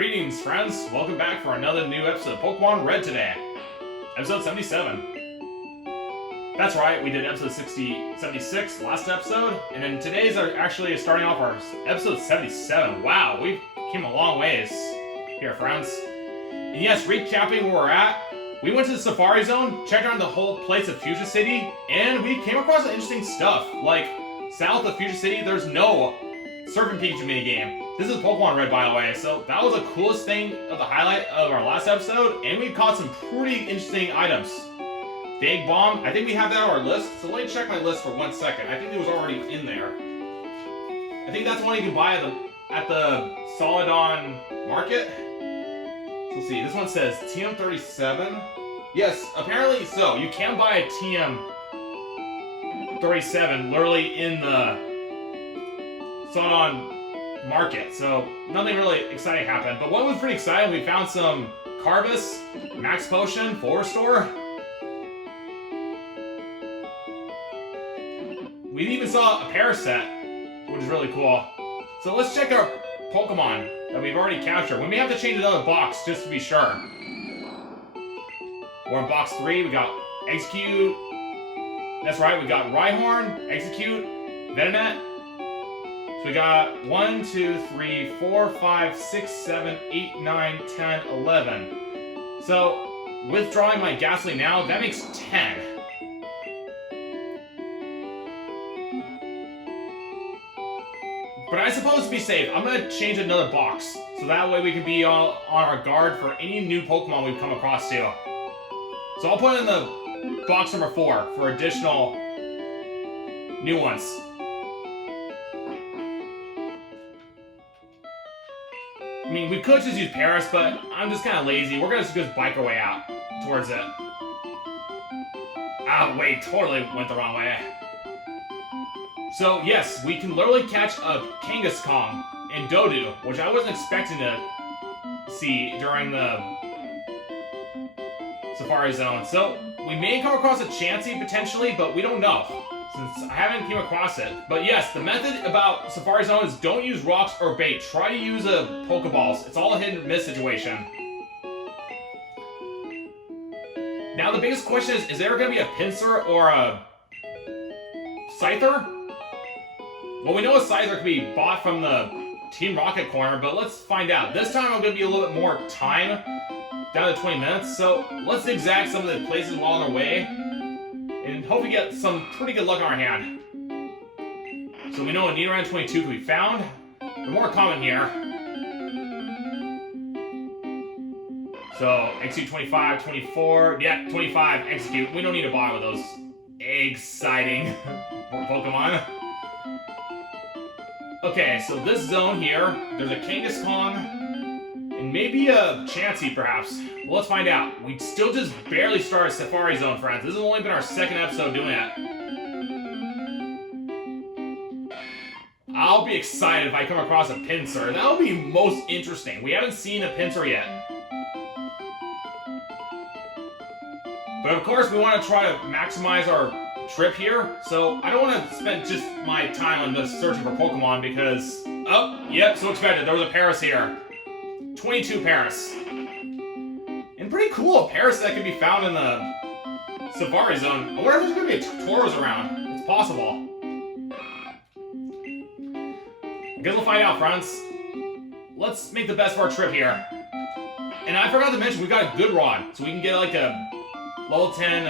Greetings, friends! Welcome back for another new episode of Pokemon Red today. Episode 77. That's right, we did episode 76 last episode, and then today's actually starting off our episode 77. Wow, we came a long ways here, friends. And yes, recapping where we're at, we went to the Safari Zone, checked out the whole place of Fuchsia City, and we came across some interesting stuff. Like, south of Fuchsia City, there's no Surfing Pikachu minigame. This is Pokemon Red, by the way, so that was the coolest thing of the highlight of our last episode, and we caught some pretty interesting items. The Egg Bomb, I think we have that on our list, so let me check my list for 1 second. I think it was already in there. I think that's one you can buy at the Solidon Market. So let's see, this one says TM37. Yes, apparently so. You can buy a TM37 literally in the Solidon Market, so nothing really exciting happened. But what was pretty exciting, we found some Carvis, Max Potion, Full Restore. We even saw a Paraset, which is really cool. So let's check our Pokemon that we've already captured. We may have to change another box just to be sure. We're in box 3, we got Execute. That's right, we got Rhyhorn, Execute, Venonat. So we got 1, 2, 3, 4, 5, 6, 7, 8, 9, 10, 11. So, withdrawing my Ghastly now, that makes 10. But I suppose to be safe, I'm going to change another box. So that way we can be on our guard for any new Pokemon we've come across too. So I'll put in the box number 4 for additional new ones. I mean, we could just use Paris, but I'm just kind of lazy. We're going to just bike our way out towards it. Ah, wait, totally went the wrong way. So, yes, we can literally catch a Kangaskhan and Dodu, which I wasn't expecting to see during the Safari Zone. So, we may come across a Chansey potentially, but we don't know, since I haven't came across it. But yes, the method about Safari Zone is don't use rocks or bait. Try to use Pokeballs. It's all a hit and miss situation. Now the biggest question is there going to be a Pinsir or a Scyther? Well, we know a Scyther can be bought from the Team Rocket corner, but let's find out. This time I'm going to be a little bit more time, down to 20 minutes, so let's zigzag some of the places along our way and hope we get some pretty good luck on our hand. So we know a Nidoran 22 can be found. They're more common here. So, Execute 25, 24, yeah, 25, Execute. We don't need to bother with those exciting Pokemon. Okay, so this zone here, there's a Kangaskhan, and maybe a Chansey, perhaps. Well, let's find out. We still just barely started Safari Zone, friends. This has only been our second episode doing it. I'll be excited if I come across a Pinsir. That'll be most interesting. We haven't seen a Pinsir yet. But of course, we want to try to maximize our trip here. So I don't want to spend just my time on just searching for Pokemon because... Oh, yep, so expected. There was a Paris here. 22 Paris. And pretty cool, Paris that can be found in the Safari Zone. I wonder if there's going to be a Tauros around. It's possible. I guess we'll find out, friends. Let's make the best of our trip here. And I forgot to mention, we got a good rod. So we can get like a level 10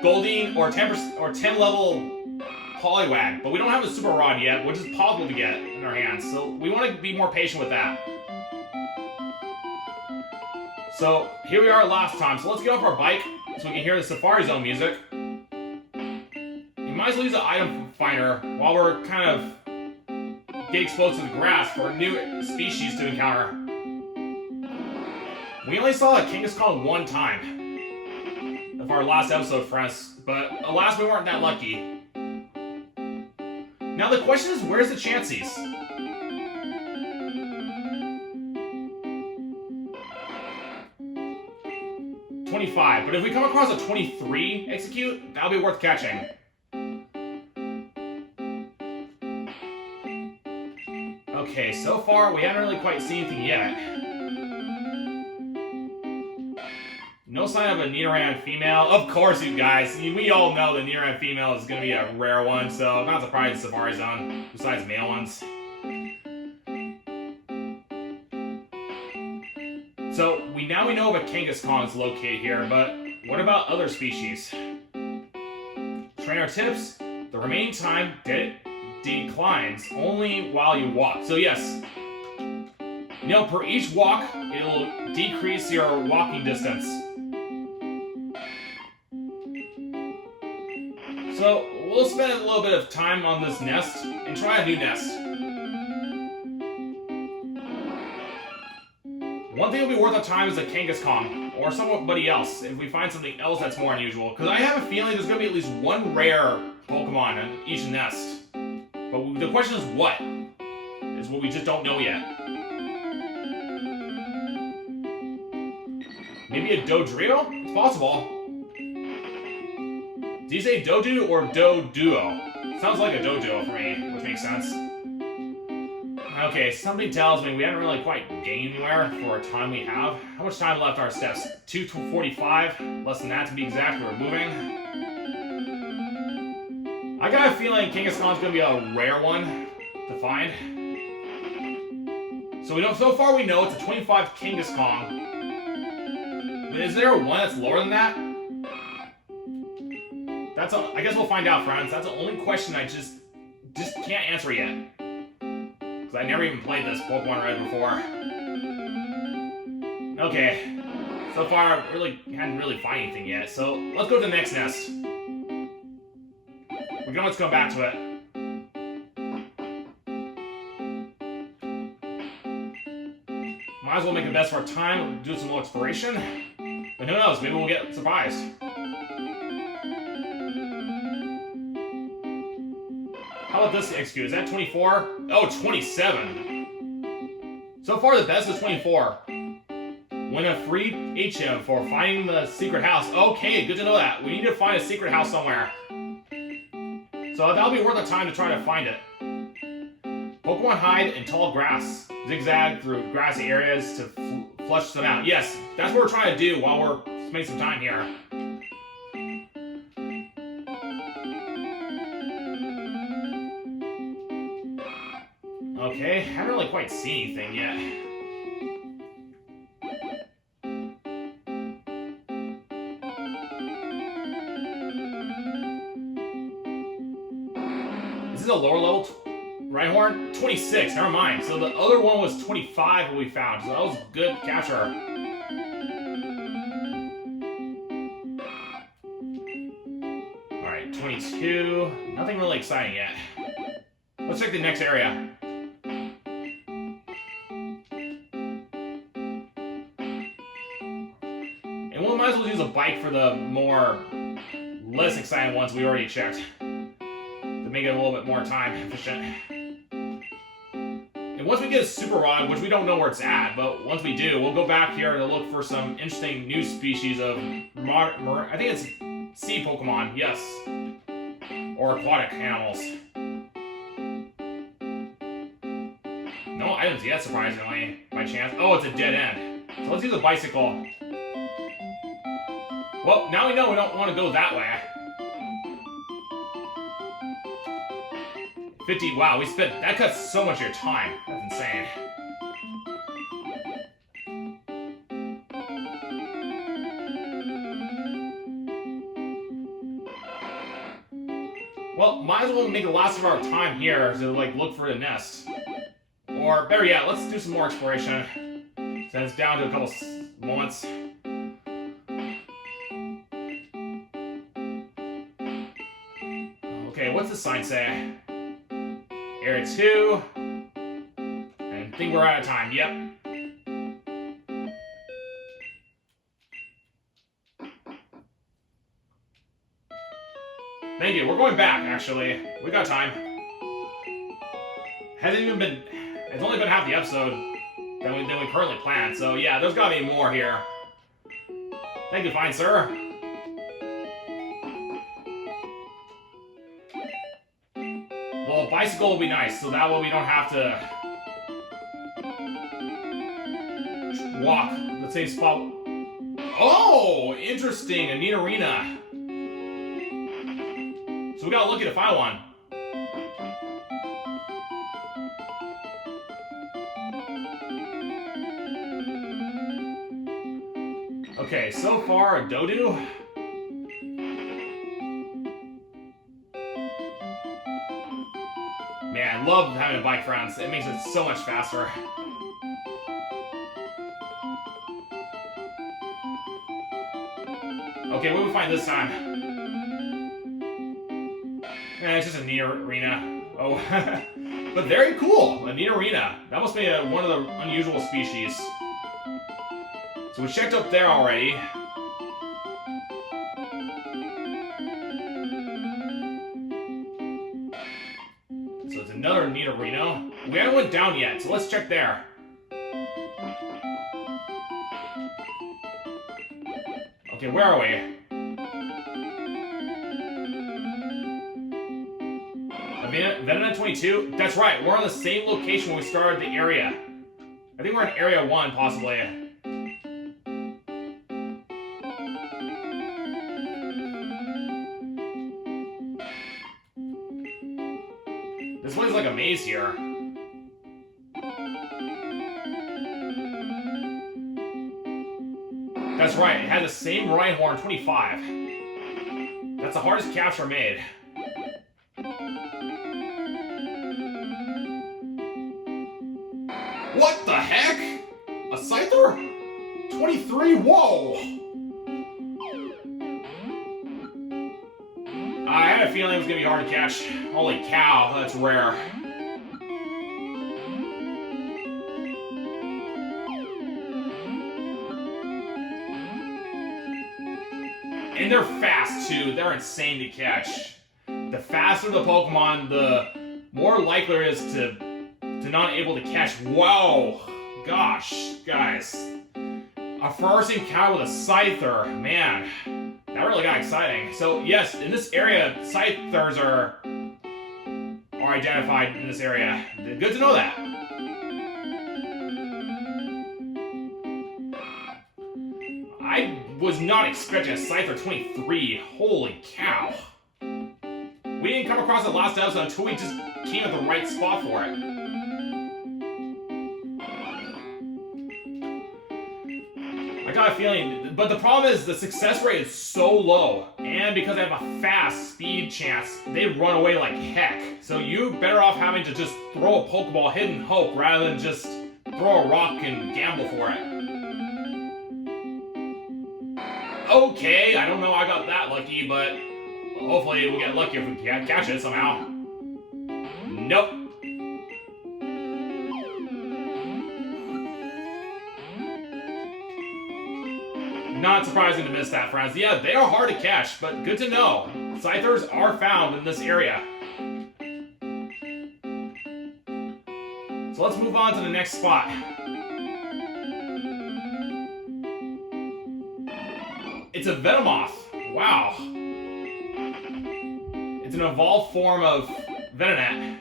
Goldeen or 10 level Poliwag. But we don't have a super rod yet, which is possible to get in our hands. So we want to be more patient with that. So, here we are last time, so let's get off our bike so we can hear the Safari Zone music. You might as well use the item finder while we're kind of getting exposed to the grass for new species to encounter. We only saw a Kangaskhan one time of our last episode, friends, but alas, we weren't that lucky. Now the question is, where's the Chanseys? $25, but if we come across a 23 Execute, that'll be worth catching. Okay, Okay, so far we haven't really quite seen anything yet. No sign of a Nidoran female. Of course, you guys. We all know the Nidoran female is going to be a rare one, so I'm not surprised in Safari Zone, besides male ones. So, now we know of a Kangaskhan is located here, but what about other species? Trainer tips, the remaining time declines only while you walk. So yes, per each walk, it'll decrease your walking distance. So we'll spend a little bit of time on this nest and try a new nest. One thing that'll be worth our time is a Kangaskhan, or somebody else, if we find something else that's more unusual. Because I have a feeling there's going to be at least one rare Pokemon in each nest. But the question is what? Is what we just don't know yet. Maybe a Dodrio? It's possible. Do you say Dodu or Doduo? Sounds like a Doduo for me, which makes sense. Okay, something tells me we haven't really quite gained anywhere for a time we have. How much time left on our steps? 2:45? Less than that to be exact, we're moving. I got a feeling Kangaskhan's gonna be a rare one to find. So far we know it's a 25 Kangaskhan. But is there one that's lower than that? I guess we'll find out, friends. That's the only question I just can't answer yet. Because I never even played this Pokemon Red before. Okay. So far, we hadn't really found anything yet. So, let's go to the next nest. We can always come back to it. Might as well make the best of our time, do some more exploration. But who knows, maybe we'll get surprised. How about this XQ? Is that 24? Oh, 27. So far, the best is 24. Win a free HM for finding the secret house. Okay, good to know that. We need to find a secret house somewhere. So that'll be worth the time to try to find it. Pokemon hide in tall grass. Zigzag through grassy areas to flush them out. Yes, that's what we're trying to do while we're spending some time here. Okay, haven't really quite seen anything yet. Is this a lower level Rhyhorn? 26, never mind. So the other one was 25 we found, so that was a good capture. Alright, 22. Nothing really exciting yet. Let's check the next area. And we might as well use a bike for the less exciting ones we already checked. To make it a little bit more time efficient. And once we get a Super Rod, which we don't know where it's at, but once we do, we'll go back here to look for some interesting new species of I think it's sea Pokemon, yes. Or aquatic animals. No items yet, surprisingly, by chance. Oh, it's a dead end. So let's use a bicycle. Well, now we know we don't want to go that way. 50, wow, that cuts so much of your time. That's insane. Well, might as well make the last of our time here to, look for the nest. Or, better yet, let's do some more exploration. Since it's down to a couple moments. Okay, what's the sign say? Area 2. And I think we're out of time. Yep. Thank you. We're going back, actually. We got time. It's only been half the episode than we currently planned. So yeah, there's gotta be more here. Thank you, fine sir. Well, a bicycle will be nice, so that way we don't have to walk the same spot. Oh, interesting. A neat arena. So we got lucky to find one. Okay, so far, a Dodu. Man, I love having a bike rounds. It makes it so much faster. Okay, what do we find this time? It's just a neat arena. Oh, but very cool. A neat arena. That must be one of the unusual species. So we checked up there already. So it's another neat arena. We haven't went down yet, so let's check there. Okay, where are we? Venona 22? That's right, we're on the same location when we started the area. I think we're in Area 1, possibly. This place is like a maze here. That's right, it had the same Rhyhorn 25. That's the hardest capture made. What the heck? A Scyther? 23? Whoa! I had a feeling it was gonna be hard to catch. Holy cow, that's rare. And they're fast too, they're insane to catch. The faster the Pokemon, the more likely it is to not able to catch. Whoa! Gosh, guys. Our first encounter with a Scyther. Man, that really got exciting. So yes, in this area, Scythers are identified in this area. Good to know that. I was not expecting a Scyther 23. Holy cow. We didn't come across it last episode until we just came at the right spot for it. I got a feeling, but the problem is the success rate is so low, and because I have a fast speed chance, they run away like heck. So you're better off having to just throw a Pokeball, hidden hope, rather than just throw a rock and gamble for it. Okay, I don't know how I got that lucky, but hopefully we'll get lucky if we can catch it somehow. Nope. Not surprising to miss that, friends. Yeah, they are hard to catch, but good to know. Scythers are found in this area. So let's move on to the next spot. It's a Venomoth. Wow. It's an evolved form of Venonat.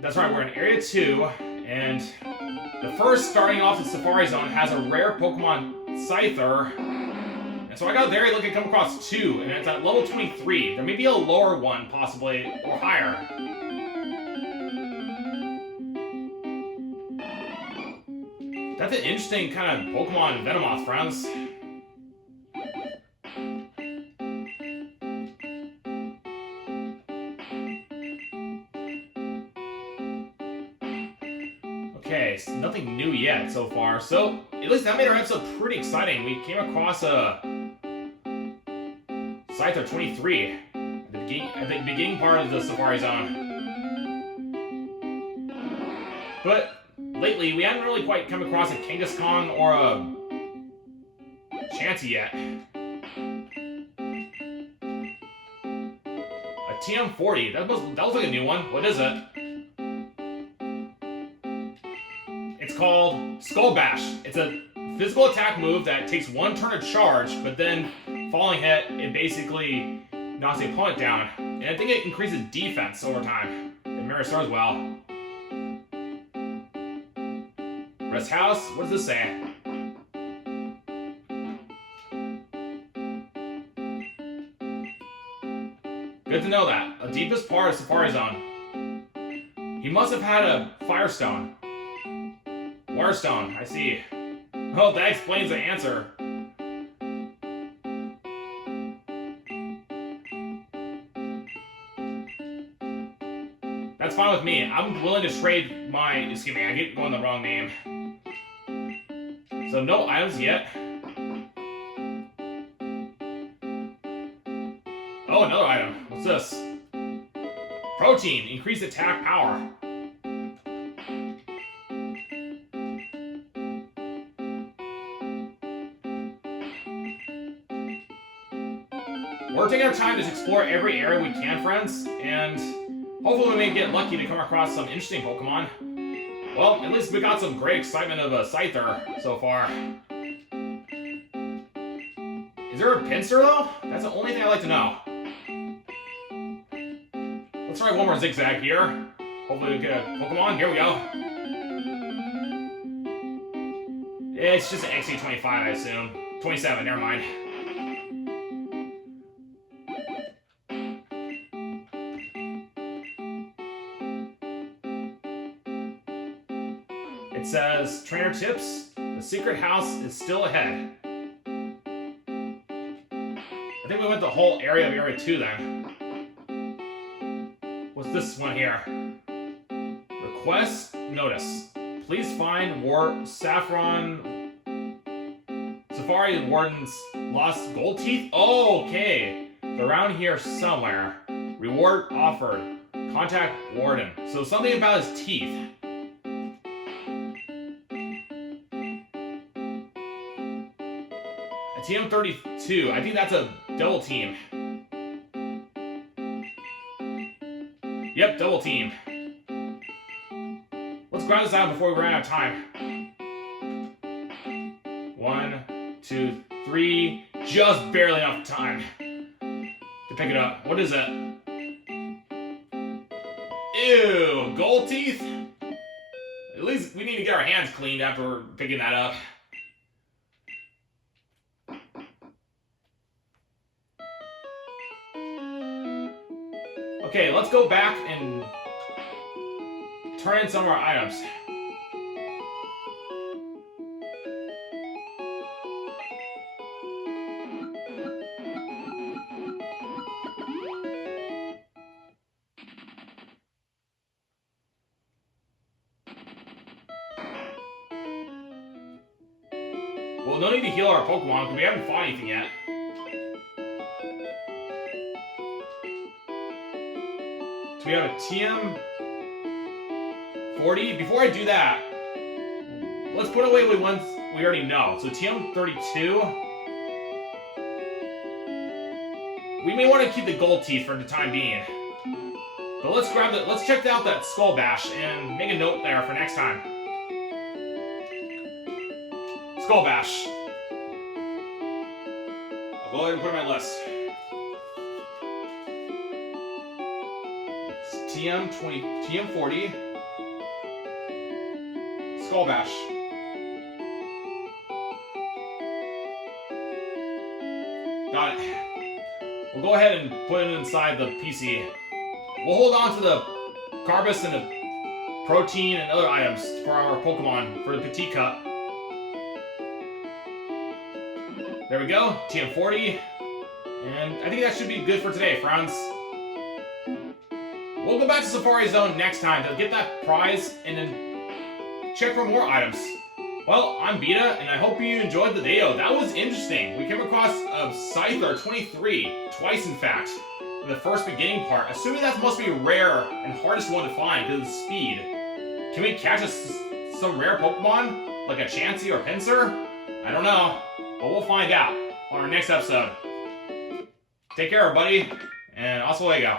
That's right, we're in Area 2, and the first starting off the Safari Zone has a rare Pokemon Scyther. And so I got very lucky to come across 2, and it's at level 23. There may be a lower one, possibly, or higher. That's an interesting kind of Pokemon Venomoth, friends. Okay, so nothing new yet so far. So, at least that made our episode pretty exciting. We came across a Scyther 23 at the beginning part of the Safari Zone. But lately, we haven't really quite come across a Kangaskhan or a Chansey yet. A TM40, that looks like a new one. What is it? It's called Skull Bash. It's a physical attack move that takes one turn to charge, but then following hit, it basically knocks the opponent down. And I think it increases defense over time. It mirrors stars well. Rest house, what does this say? Good to know that. The deepest part of Safari Zone. He must have had a Firestone. Warstone, I see. Oh, that explains the answer. That's fine with me. I'm willing to trade my... Excuse me, I get going the wrong name. So no items yet. Oh, another item. What's this? Protein. Increased attack power. We're taking our time to explore every area we can, friends, and hopefully we may get lucky to come across some interesting Pokemon. Well, at least we got some great excitement of a Scyther so far. Is there a pincer, though? That's the only thing I'd like to know. Let's try one more zigzag here. Hopefully we get a Pokemon. Here we go. It's just an XC25, I assume. 27, never mind. It says, trainer tips, the secret house is still ahead. I think we went the whole area of Area 2 then. What's this one here? Request notice. Please find Saffron Safari Warden's lost gold teeth? Oh, okay. They're around here somewhere. Reward offered. Contact Warden. So something about his teeth. A TM32. I think that's a double team. Yep, double team. Let's grab this out before we run out of time. 1, 2, 3. Just barely enough time to pick it up. What is it? Ew, gold teeth? At least we need to get our hands cleaned after picking that up. Okay, let's go back and turn in some of our items. Well, no need to heal our Pokemon because we haven't fought anything yet. So we have a TM40. Before I do that, let's put away the ones we already know. So TM32. We may want to keep the gold teeth for the time being. But let's check out that Skull Bash and make a note there for next time. Skull Bash. I'll go ahead and put it on my list. TM40. Skull Bash. Got it. We'll go ahead and put it inside the PC. We'll hold on to the Carbus and the protein and other items for our Pokemon for the Petite Cup. There we go, TM40. And I think that should be good for today, friends. We'll go back to Safari Zone next time to get that prize and then check for more items. Well, I'm Beta, and I hope you enjoyed the video. That was interesting. We came across a Scyther 23, twice in fact, in the first beginning part. Assuming that must be rare and hardest one to find because of the speed. Can we catch some rare Pokemon, like a Chansey or Pinsir? I don't know, but we'll find out on our next episode. Take care, everybody, and also, there you go.